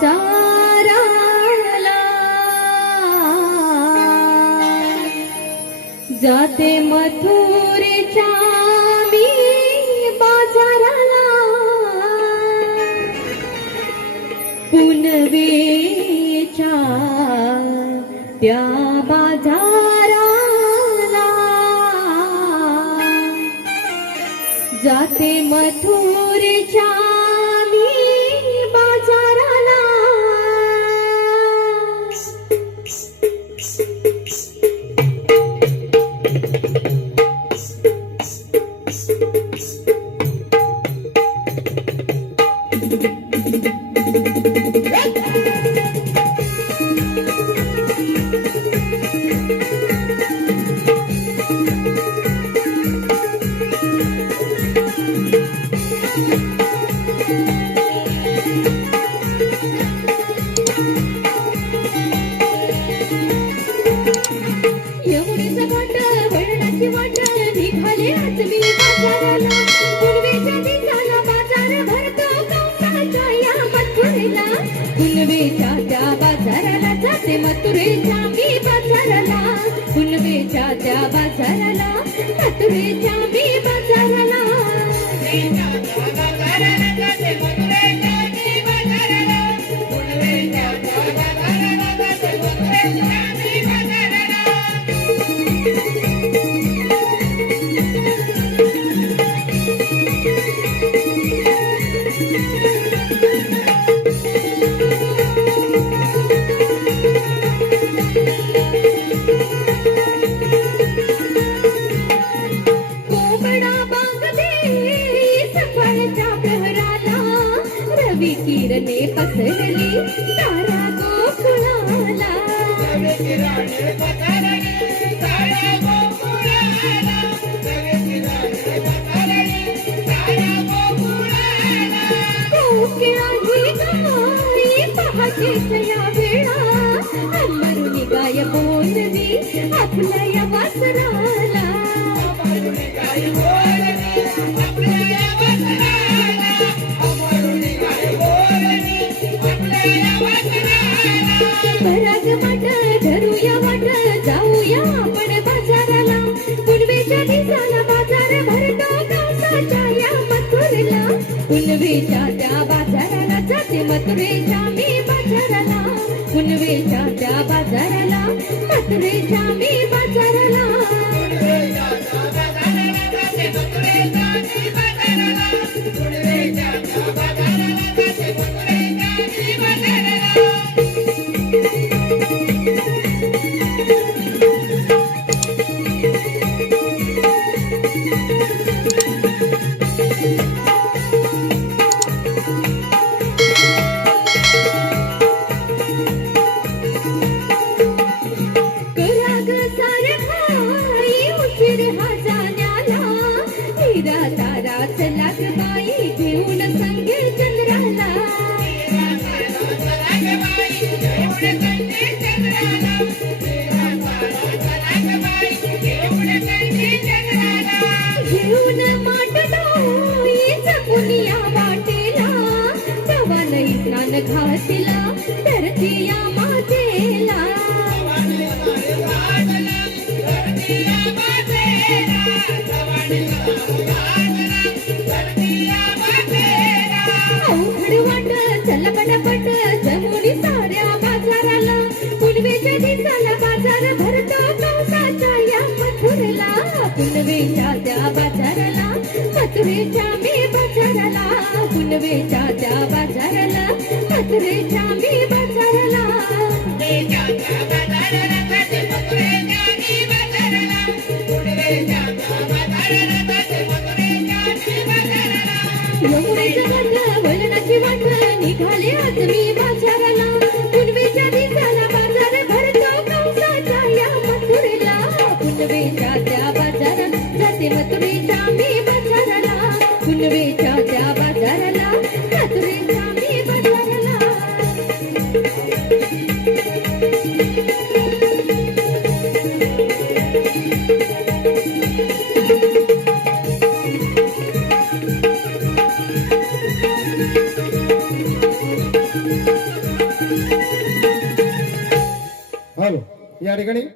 त्या बाजाराला जाते मथुरेच्या मी बाजाराला. पुनवेच्या त्या बाजाराला. जाते मथुरेच्या पुनवेच्या त्या बाजाराला जाते मथुरेच्या मी बाजाराला. पुनवेच्या त्या बाजाराला मथुरेच्या मी बाजाराला. వికిరణే పసరలే తారా గోకులాల. వికిరణే పసరలే తారా గోకులాల వికిరణే मथुरला त्या बाजाराला जाते मथुरेच्या मी बाजाराला. पुनवेच्या त्या बाजाराला मथुरेच्या मी बाजाराला. कराग स्नान घातिला धरती या मातेला. पुनवेच्या दिसाला बाजार भरतो कंसाच्या या मथुरला पुनवेच्या त्या बाजाराला मथुरेच्या मी बाजाराला पुनवेच्या त्या बाजाराला मथुरेच्या मी बाजाराला. एवढेच वाट वळणाची वाट निघाले आज मी बाजाराला. ಅಧಿಕಾರಿಗಳೇ